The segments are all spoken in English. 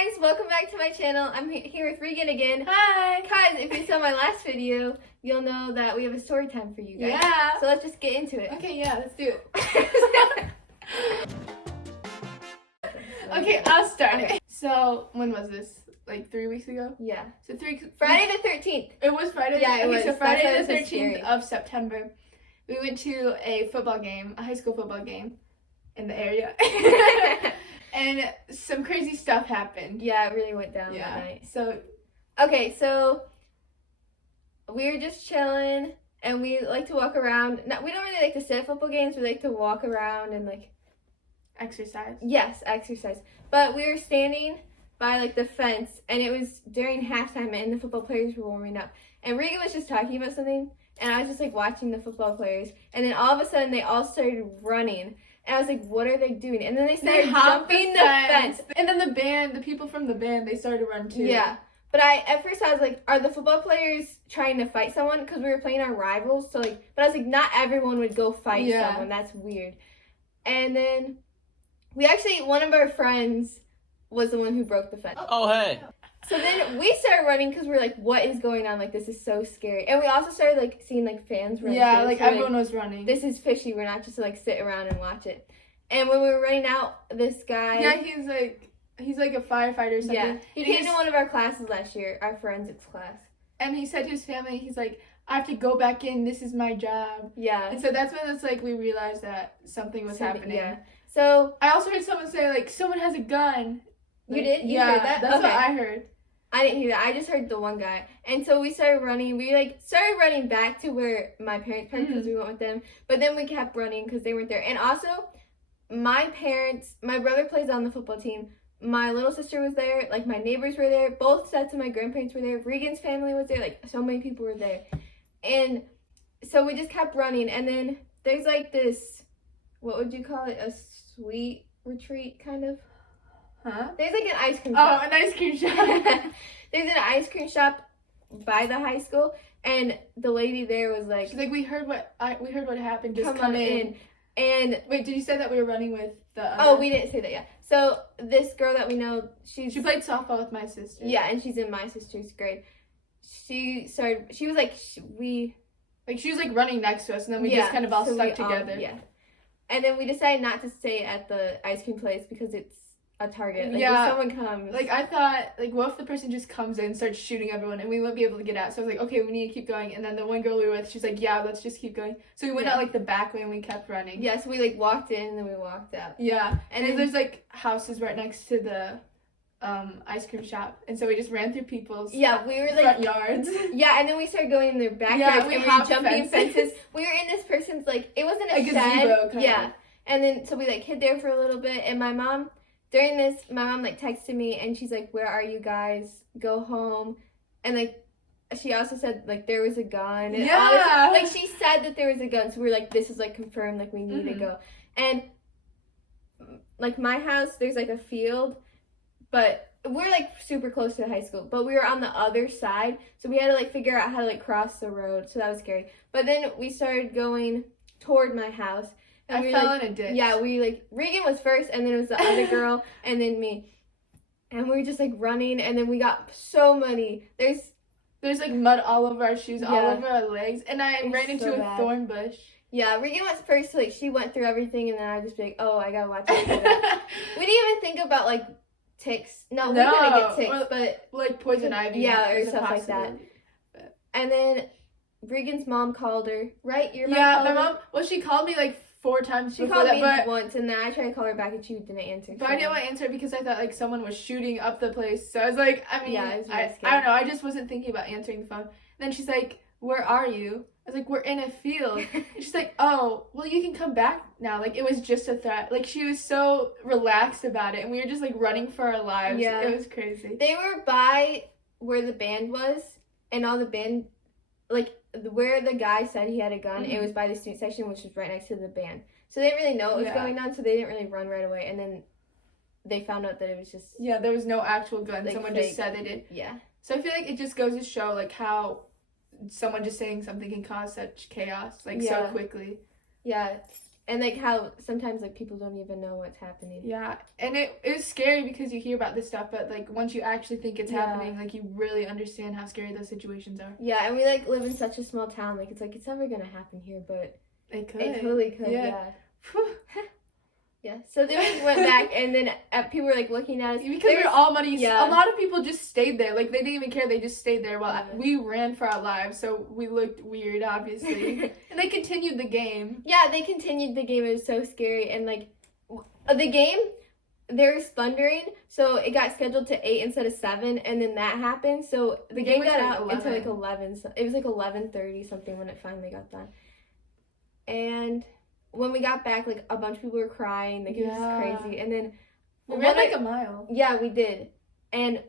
guys, welcome back to my channel. I'm here with Regan again. Hi! Guys, if you saw my last video, you'll know that we have a story time for you guys. Yeah! So let's just get into it. Okay, yeah, let's do it. Okay, I'll start it. So, when was this? Like 3 weeks ago? Yeah. So Friday the 13th. It was Friday? Yeah, it was. So Friday the 13th scary. of September, we went to a football game, a high school football game in the area. And some crazy stuff happened. Yeah, it really went down that night. So, okay, so we were just chilling and we like to walk around. No, we don't really like to sit at football games. We like to walk around and like exercise. Yes, exercise. But we were standing by like the fence and it was during halftime and the football players were warming up. And Regan was just talking about something and I was just like watching the football players and then all of a sudden they all started running. And I was like, what are they doing? And then they started jumping the fence. And then the people from the band, they started to run too. Yeah. But at first I was like, are the football players trying to fight someone? Because we were playing our rivals. So like, but I was like, not everyone would go fight someone. That's weird. And then one of our friends was the one who broke the fence. Oh, hey. So then we started running because we were like, what is going on? Like, this is so scary. And we also started like seeing like fans run. Yeah, too. like so, everyone was running. This is fishy. We're not just to like sit around and watch it. And when we were running out, this guy. Yeah, he's like a firefighter or something. Yeah, he came to one of our classes last year, our forensics class. And he said to his family, he's like, I have to go back in. This is my job. Yeah. And so that's when it's like we realized that something was happening. Yeah. So I also heard someone say like someone has a gun. Like, you did? You heard that? That's what I heard. I didn't hear that. I just heard the one guy. And so we started running. We like started running back to where my parents parked because we went with them. But then we kept running because they weren't there. And also, my brother plays on the football team. My little sister was there. Like my neighbors were there. Both sets of my grandparents were there. Regan's family was there. Like so many people were there. And so we just kept running. And then there's like this, what would you call it? A sweet retreat kind of? Huh? There's like an ice cream shop. Oh, an ice cream shop. There's an ice cream shop by the high school, and the lady there was like, she's like, we heard what happened. Just come in. And wait, did you say that we were running with the other? Oh, we didn't say that yet. So this girl that we know, she played softball with my sister. Yeah, and she's in my sister's grade. She was like, she was like running next to us, and then we just kind of all stuck together. Yeah. And then we decided not to stay at the ice cream place because it's a target. Like, if someone comes. Like, I thought, like, what if the person just comes in and starts shooting everyone and we wouldn't be able to get out? So I was like, okay, we need to keep going. And then the one girl we were with, she's like, yeah, let's just keep going. So we went out, like, the back way and we kept running. Yeah, so we, like, walked in and then we walked out. Yeah. And then there's, like, houses right next to the ice cream shop. And so we just ran through people's we were, like, front yards. Yeah, and then we started going in their backyards and we were jumping fences. We were in this person's, like, it wasn't a shed. Gazebo, And then, so we, like, hid there for a little bit. And my mom, like, texted me, and she's like, where are you guys? Go home. And, like, she also said, like, there was a gun. And all this, like, she said that there was a gun. So we were like, this is, like, confirmed. Like, we need to go. And, like, my house, there's, like, a field. But we're, like, super close to the high school. But we were on the other side. So we had to, like, figure out how to, like, cross the road. So that was scary. But then we started going toward my house. And I fell in a ditch. Yeah, Regan was first, and then it was the other girl, and then me. And we were just, like, running, and then we got so muddy. There's like, mud all over our shoes, all over our legs, and I ran into a thorn bush. Yeah, Regan was first, so, like, she went through everything, and then I just be like, oh, I gotta watch it. We didn't even think about, like, ticks. No, we couldn't get ticks, but... Like, poison ivy. Yeah, or stuff like that. But. And then Regan's mom called her, right? Your mom called my her? mom, well, she called me, like, 4 times she before called that, me once, and then I tried to call her back, and she didn't answer. But I didn't want to answer because I thought, like, someone was shooting up the place. So I was like, I mean, it was really scary. I don't know. I just wasn't thinking about answering the phone. And then she's like, where are you? I was like, we're in a field. And she's like, oh, well, you can come back now. Like, it was just a threat. Like, she was so relaxed about it, and we were just, like, running for our lives. Yeah. It was crazy. They were by where the band was, and all the band, like, where the guy said he had a gun, it was by the student section, which was right next to the band. So they didn't really know what was going on, so they didn't really run right away. And then they found out that it was just... Yeah, there was no actual gun. Like, someone fake. just said they did. Yeah. So I feel like it just goes to show, like, how someone just saying something can cause such chaos, like, so quickly. Yeah. And like how sometimes like people don't even know what's happening. Yeah, and it was scary because you hear about this stuff, but like once you actually think it's happening, like you really understand how scary those situations are. Yeah, and we like live in such a small town, like it's never gonna happen here, but It could. it totally could. Yeah. Yeah. So then we went back, and then people were like looking at us because we were all muddy. Yeah. A lot of people just stayed there. Like they didn't even care. They just stayed there while Yeah. we ran for our lives. So we looked weird, obviously. And they continued the game. Yeah, they continued the game. It was so scary, and like the game, there was thundering, so it got scheduled to 8 instead of 7, and then that happened. So the game got out until like 11. So it was like 11:30 something when it finally got done. And when we got back, like a bunch of people were crying, like it was just crazy. And then we ran like a mile. Yeah, we did. And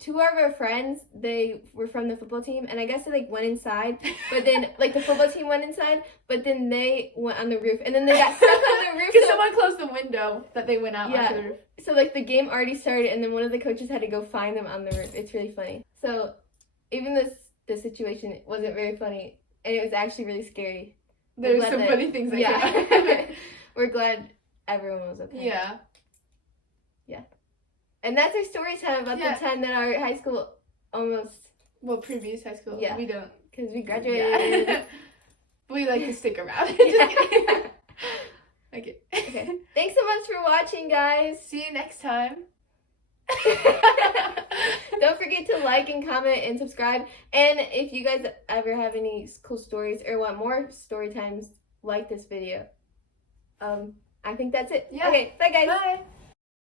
two of our friends, they were from the football team, and I guess they like went inside, but then like the football team went inside, but then they went on the roof, and then they got stuck on the roof because someone closed the window that they went out onto the roof. So like the game already started, and then one of the coaches had to go find them on the roof. It's really funny. So even the situation wasn't very funny, and it was actually really scary. There's some funny things that came out. We're glad everyone was okay. Yeah. Yeah. And that's our story time about the 10 that our high school almost... Well, previous high school. Yeah. We don't. Because we graduated. Yeah. We like to stick around. Okay. Thanks so much for watching, guys. See you next time. Don't forget to like and comment and subscribe. And if you guys ever have any cool stories or want more story times like this video, I think that's it. Yeah. Okay, bye guys. Bye.